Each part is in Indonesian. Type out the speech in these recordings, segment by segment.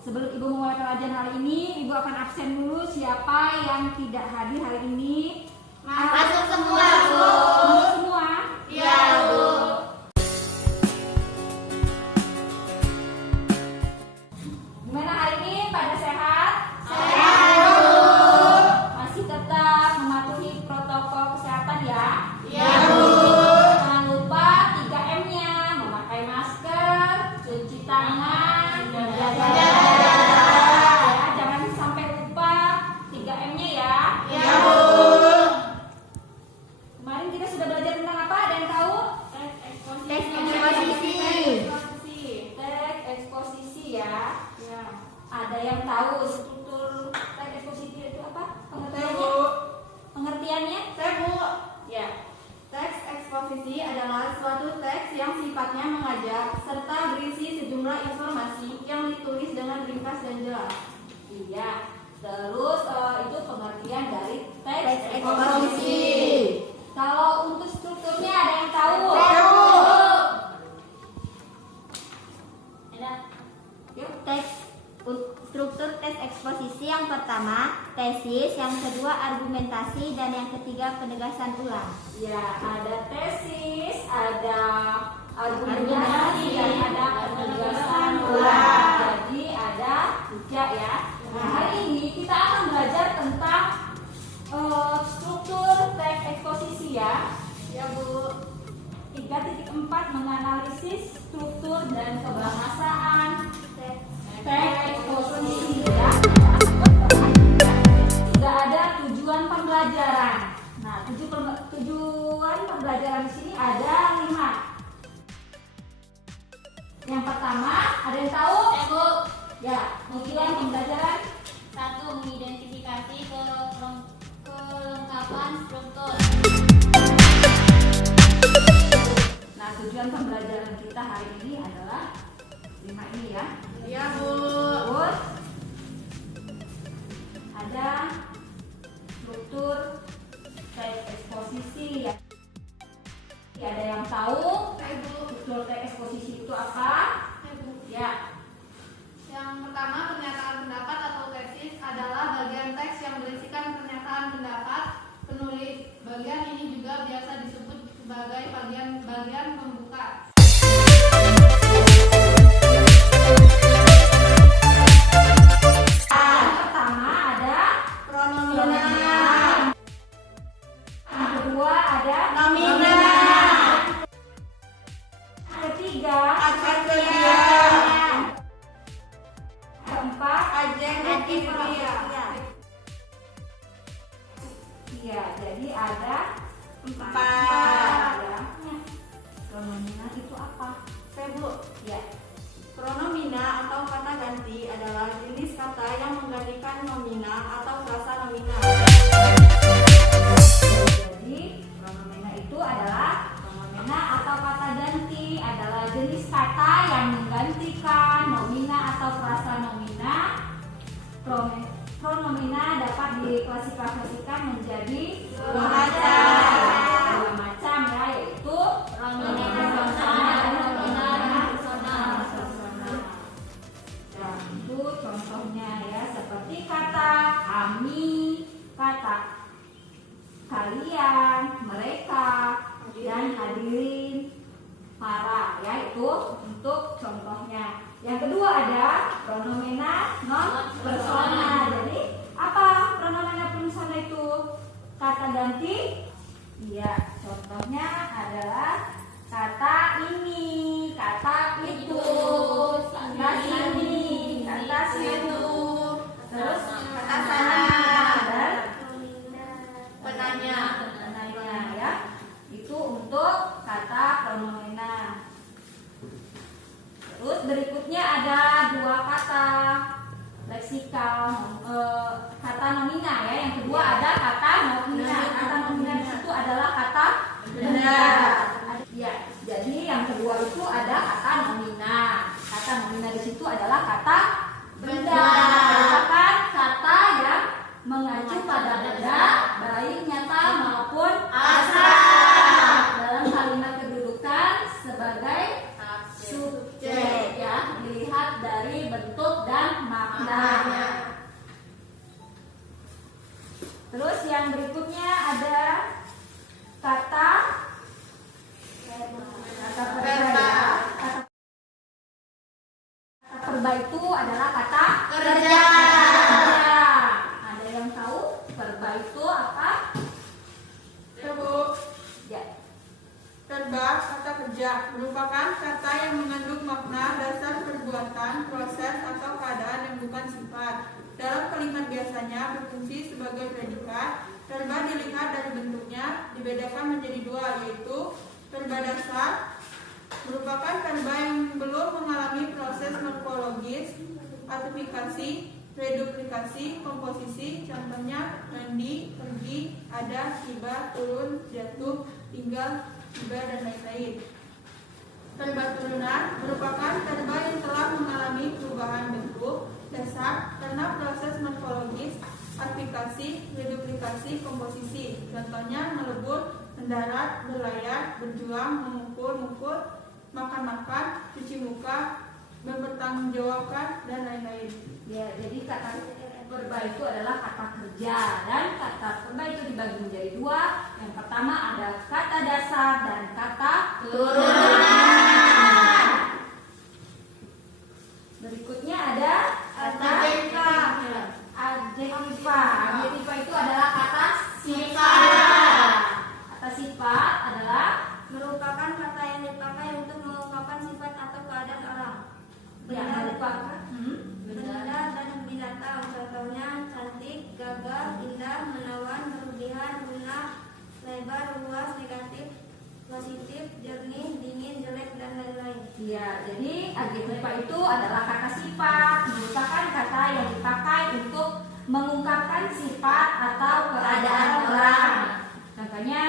Sebelum Ibu memulai pelajaran hari ini, Ibu akan absen dulu. Siapa yang tidak hadir hari ini? Masuk semua, Bu. Masuk semua? Iya, Bu. Gimana hari ini? Pada sehat? Sehat, Bu. Masih tetap mematuhi protokol kesehatan ya? Iya, Bu. Jangan lupa 3M-nya, memakai masker, cuci tangan, menjaga jarak. Ya, jangan sampai lupa 3M-nya ya. Iya, Bu. Kemarin kita sudah belajar tentang apa? Ada yang tahu? Tes eksposisi. Teks eksposisi ya. Ada yang tahu struktur teks eksposisi itu apa? Pengertiannya? Pengertiannya? Saya, Bu. Ya. Teks eksposisi adalah suatu teks yang sifatnya mengajak serta berisi sejumlah informasi yang ditulis dengan ringkas dan jelas. Iya. Terus itu pengertian dari teks Eksposisi. Kalau untuk strukturnya ada yang tahu? Saya, Bu. Ada? Yuk. Struktur teks eksposisi yang pertama tesis, yang kedua argumentasi, dan yang ketiga penegasan ulang. Ya, ada tesis, ada argumentasi, dan ada penegasan ulang. Jadi ada 3 ya. Nah, hari ini kita akan belajar tentang struktur teks eksposisi ya. Ya, Bu. 3.4 menganalisis struktur dan kebahasaan teks eksposisi ya. Sudah ada tujuan pembelajaran. Nah, tujuan pembelajaran di sini ada 5. Yang pertama, ada yang tahu? Bu. Ya, tujuan pembelajaran 1. Mengidentifikasi kelengkapan struktur. Nah, tujuan pembelajaran kita hari ini adalah 5 ini ya. Iya, Bu. Terus ada struktur teks eksposisi ya. Ada yang tahu Saya, Bu. struktur teks eksposisi itu apa? Saya, Bu. Ya, Yang pertama, pernyataan pendapat atau tesis adalah bagian teks yang berisikan pernyataan pendapat penulis. Bagian ini juga biasa disebut sebagai bagian pembuka. yang pertama ada Pronomina. yang kedua ada Nomina. yang ketiga Adverbial. keempat Adjektif. iya, jadi ada 4. ya. Pronomina itu apa? Saya, Bu. Ya, Pronomina atau kata ganti adalah jenis kata yang menggantikan nomina atau frasa nomina. jadi pronomina itu adalah pronomina atau kata ganti adalah jenis kata yang menggantikan nomina atau frasa nomina. Pronomina dapat diklasifikasikan menjadi Dua macam. Dua macam ya, yaitu Pronomina personal dan pronomina personal. Dan itu contohnya ya, seperti kata kami, kata kalian, mereka, dan hadirin, para ya, itu untuk contohnya. Yang kedua ada pronomina non personal. Jadi apa pronomina personal itu? Kata ganti. Iya, contohnya adalah kata ini, kata itu, kata ini, kata situ, terus kata sana, dan Penanya. penanya ya. Itu untuk kata pronomina. Terus berikutnya ada 2 kata leksikal, kata nomina ya. Yang kedua ada kata nomina. Kata nomina di situ adalah kata benda. Ya, jadi yang kedua itu ada kata nomina. Kata nomina di situ adalah kata benda. Merupakan kata yang mengacu pada benda, baik nyata maupun Abstrak. dalam kalimat kedudukan sebagai subjek ya, dilihat dari bentuk dan maknanya. Terus yang berikutnya ada kata perba ya. Kata perba itu adalah kata Kerja. kerja. Ada yang tahu perba itu apa? Ya, Bu. Ya. Perba, kata kerja, merupakan kata yang mengandung makna dasar perbuatan, proses, atau keadaan yang bukan sifat. Dalam kalimat biasanya berfungsi sebagai predikat. Perba dilihat dari bentuknya, dibedakan menjadi dua, yaitu perba dasar, merupakan perba yang belum mengalami proses morfologis, atifikasi, reduplikasi, komposisi, contohnya mandi, pergi, ada, tiba, turun, jatuh, tinggal, tiba, dan lain-lain. Perba turunan merupakan perba yang telah mengalami perubahan bentuk dasar karena proses morfologis, atifikasi, reduplikasi, komposisi. Contohnya melebur, mendarat, berlayar, berjuang, memukul, makan, cuci muka, mempertanggungjawabkan, dan lain-lain. Ya, jadi kata perba itu adalah kata kerja dan kata perba itu dibagi menjadi dua. Yang pertama ada kata dasar dan kata turunan. Berikutnya ada kata Adjektiva. adjektiva. Adjektiva itu adalah kata sifat. Kata sifat adalah Merupakan kata yang dipakai untuk mengungkapkan sifat atau keadaan orang. yang merupakan Benda dan binatang, contohnya cantik, gagah, indah, menawan, berlebihan, lunak, lebar, luas, negatif, positif, jernih, dingin, jelek, dan lain-lain. Ya, jadi adjektiva itu adalah kata sifat, merupakan kata yang dipakai untuk mengungkapkan sifat atau keadaan orang. Contohnya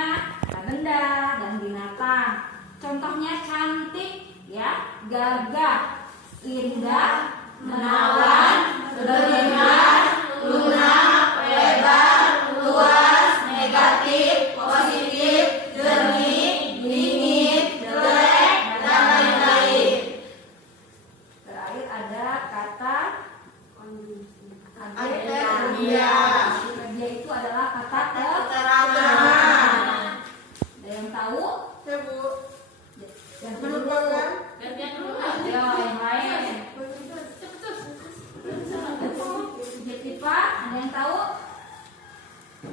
benda dan binatang. Contohnya cantik, ya, gagah, indah, menawan, berlebihan, lunak, lebar, luas, negatif, positif, jernih, dingin, jelek, dan lain-lain. Terakhir ada kata adverbial. Adverbial itu adalah kata keterangan. Ada yang tahu? Ya, Bu. Yang Merupakan ya, yang lain. Adjektiva, ada yang tahu?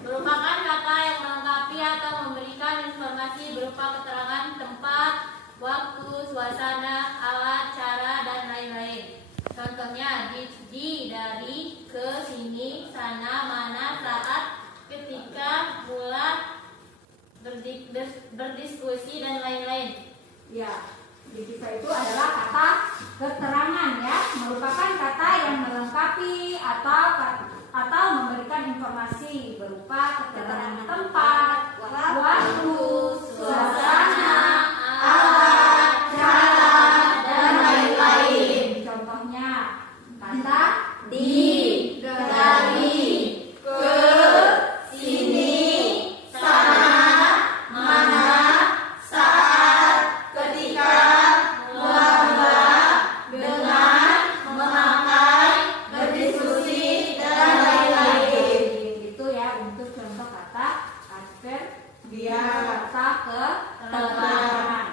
Merupakan kata yang melengkapi atau memberikan informasi berupa keterangan tempat, waktu, suasana, alat, cara, dan lain-lain. Contohnya di, dari, ke, sini, sana, mana, saat, ketika, mula, berdiskusi, dan lain-lain. Ya, adjektiva itu adalah kata keterangan ya, merupakan kata yang melengkapi atau memberikan informasi berupa keterangan tempat, waktu, suasana, alat, cara, dan lain-lain. Contohnya kata di, dari, ke, sini, sana, mana, saat, ketika, mula-mula, dengan, memakai, berdiskusi, dan lain-lain. Itu ya untuk contoh kata adverbial, kata keterangan.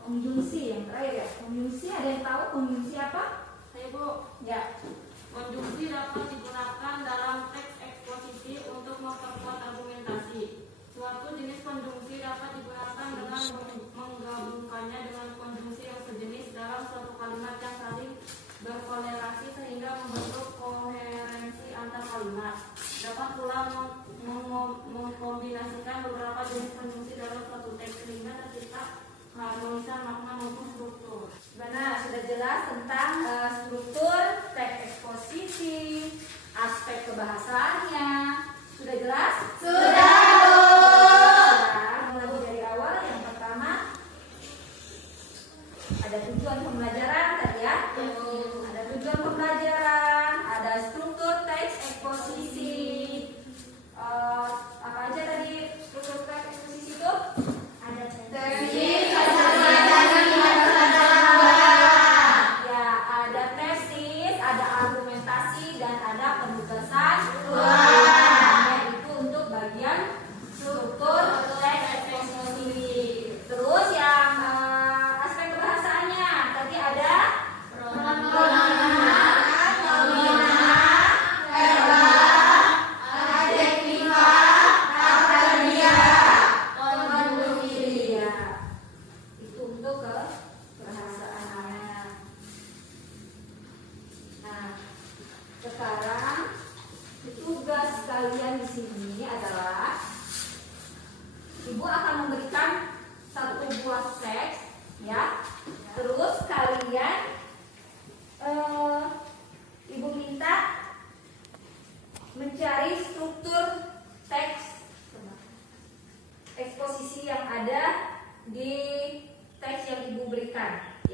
Konjungsi yang terakhir ya. Konjungsi, ada yang tahu konjungsi apa? Saya Bu, Ya. konjungsi dapat digunakan dalam teks eksposisi untuk memperkuat argumentasi. Suatu jenis konjungsi dapat digunakan dengan menggabungkannya dengan konjungsi yang sejenis dalam suatu kalimat yang saling berkorelasi sehingga membentuk koherensi antar kalimat. Dapat pula mengkombinasikan beberapa jenis konjungsi dalam suatu teks sehingga tercipta keharmonisan makna maupun struktur. Gimana? Sudah jelas tentang struktur teks eksposisi, aspek kebahasaannya. Sudah jelas? Sudah, Bu. Mulai dari awal. Yang pertama ada tujuan pembelajaran tadi ya. Ada tujuan pembelajaran, ada struktur teks eksposisi. Apa aja tadi struktur teks eksposisi itu? Ada Tesis, hasil pelajaran, dan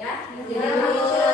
ya. Jadi